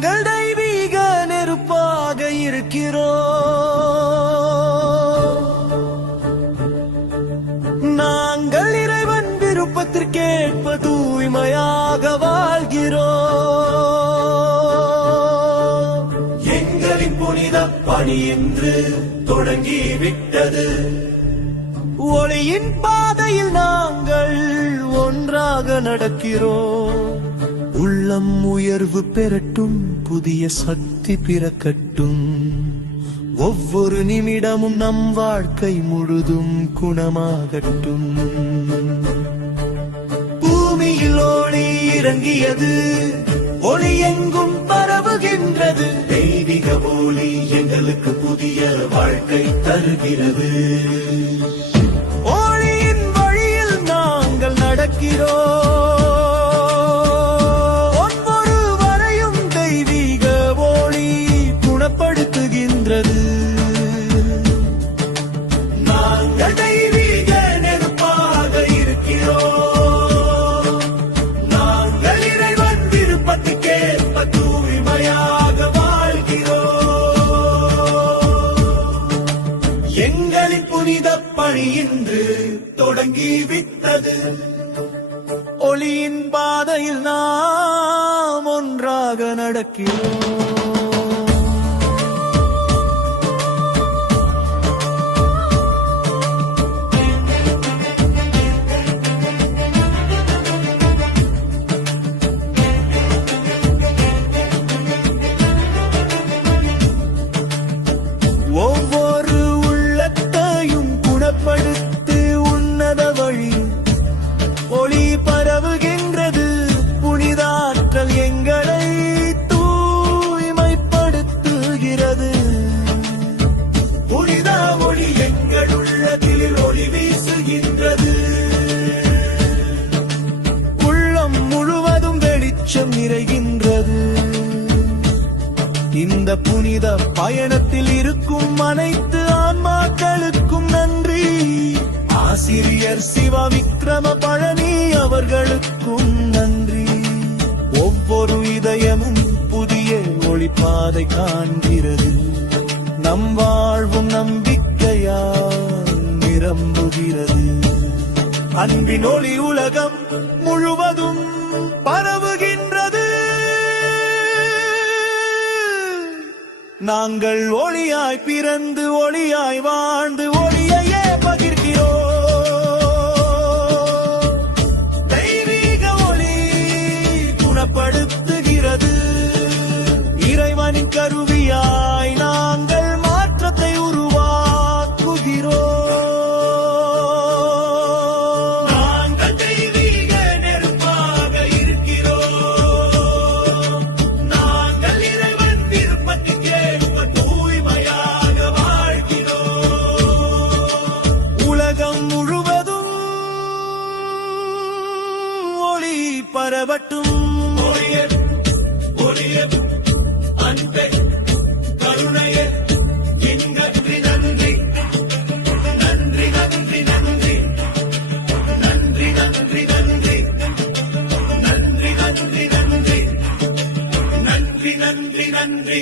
நாங்கள் தெய்வீக நெருப்பாக இருக்கிறோம். நாங்கள் இறைவன் விருப்பத்திற்கேற்ப தூய்மையாக வாழ்கிறோம். எங்களின் புனித பணி என்று தொடங்கிவிட்டது. ஒளியின் பாதையில் நாங்கள் ஒன்றாக நடக்கிறோம். உள்ளம் உயர்வு பெறட்டும், புதிய சக்தி பிறக்கட்டும். ஒவ்வொரு நிமிடமும் நம் வாழ்க்கை முழுதும் குணமாகட்டும். பூமியில் ஒளி இறங்கியது, ஒளி எங்கும் பரவுகின்றது. தெய்வீக ஒளி எங்களுக்கு புதிய வாழ்க்கை தருகிறது. ஒளியின் வழியில் நாங்கள் நடக்கிறோம். ஒவ்வொருவரையும் தெய்வீக ஒளி குணப்படுத்துகின்றது. நாங்கள் தெய்வீக நெருப்பாக இருக்கிறோம். நாங்கள் இறைவன் விருப்பத்துக்கேற்ப தூய்மையாக வாழ்கிறோம். எங்களின் புனித பணி இன்று தொடங்கிவிட்டது. ஒளியின் பாதையில் நாம் ஒன்றாக நடக்கிறோம். ஒவ்வொரு உள்ளத்தையும் குணப்படுத்தி உன்னத வழி ஒளி பரவுகின்றது. புனித ஆற்றல் எங்களை தூய்மைப்படுத்துகிறது. புனித ஒளி எங்கள் உள்ளத்தில் ஒளி வீசுகின்றது. உள்ளம் முழுவதும் வெளிச்சம் நிறைகின்றது. இந்த புனித பயணத்தில் இருக்கும் அனைத்து ஆன்மாக்களுக்கும் நன்றி. ஆசிரியர் சிவா விக்ரம பழனி அவர்களுக்கும் நன்றி. ஒவ்வொரு இதயமும் புதிய ஒளிப்பாதை காண்கிறது. நம் வாழ்வும் நம்பிக்கையால் நிரம்புகிறது. அன்பின் ஒளி உலகம் முழுவதும் பரவுகின்றது. நாங்கள் ஒளியாய் பிறந்து ஒளியாய் வாழ்ந்து ஒளியையே பகிர்கிறோம். தெய்வீக ஒளி குணப்படுத்துகிறது. இறைவனின் கருவியாய் நாங்கள் மாற்றத்தை உருவாக்குகிறோம். நாங்கள் தெய்வீக நெருப்பாக இருக்கிறோம். நாங்கள் இறைவன் விருப்பத்துக்கேற்ப தூய்மையாக வாழ்கிறோம். உலகம் முழுவதும் ஒளி பரவட்டும். அன்பே கருணையே நன்றி நன்றி நன்றி நன்றி நன்றி நன்றி நன்றி நன்றி நன்றி நன்றி நன்றி நன்றி நன்றி நன்றி